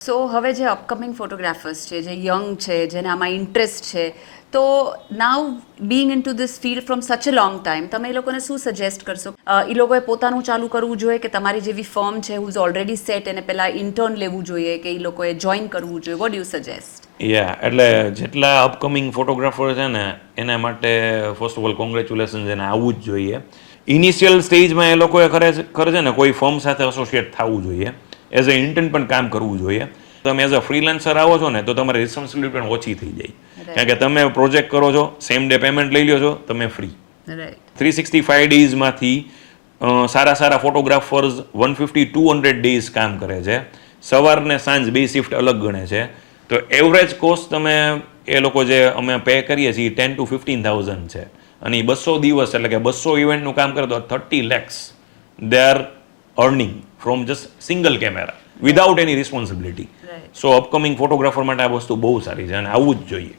સો હવે જે upcoming photographers છે, જે યંગ છે, જેને આમાં ઇન્ટરેસ્ટ છે, તો now being into this field from such a long time, તમે એ લોકોને શું સજેસ્ટ કરશો? એ લોકોએ પોતાનું ચાલુ કરવું જોઈએ કે તમારી જેવી ફર્મ છે હુઝ ઓલરેડી સેટ એને પહેલાં ઇન્ટર્ન લેવું જોઈએ કે એ લોકોએ જોઈન કરવું જોઈએ? What you suggest? એટલે જેટલા અપકમિંગ ફોટોગ્રાફર છે ને એના માટે ફર્સ્ટ ઓફ ઓલ કોંગ્રેચ્યુલેશન, એને આવવું જ જોઈએ. ઇનિશિયલ સ્ટેજમાં એ લોકોએ કરે છે ને કોઈ ફર્મ સાથે એસોસિએટ થવું જોઈએ, એઝ અ ઇન્ટર્ન પણ કામ કરવું જોઈએ. તમે એઝ અ ફ્રીલાન્સર આવો છો ને તો તમારી રિસ્પોન્સિબિલિટી પણ ઓછી થઈ જાય, કારણ કે તમે પ્રોજેક્ટ કરો છો, સેમ ડે પેમેન્ટ લઈ લ્યો છો, તમે ફ્રી. રાઈટ. 365 ડેઝમાંથી સારા સારા ફોટોગ્રાફર્સ 150-200 ડેઝ કામ કરે છે. સવાર ને સાંજ બે શિફ્ટ અલગ ગણે છે. તો એવરેજ કોસ્ટ તમે એ લોકો જે અમે પે કરીએ છીએ 10,000 to 15,000 છે, અને એ 200 દિવસ એટલે કે 200 ઇવેન્ટનું કામ કરે તો 30 lakhs they are earning from just single camera without any responsibility. Right. So upcoming photographer માટે આ વસ્તુ બહુ સારી છે અને આવવું જ જોઈએ.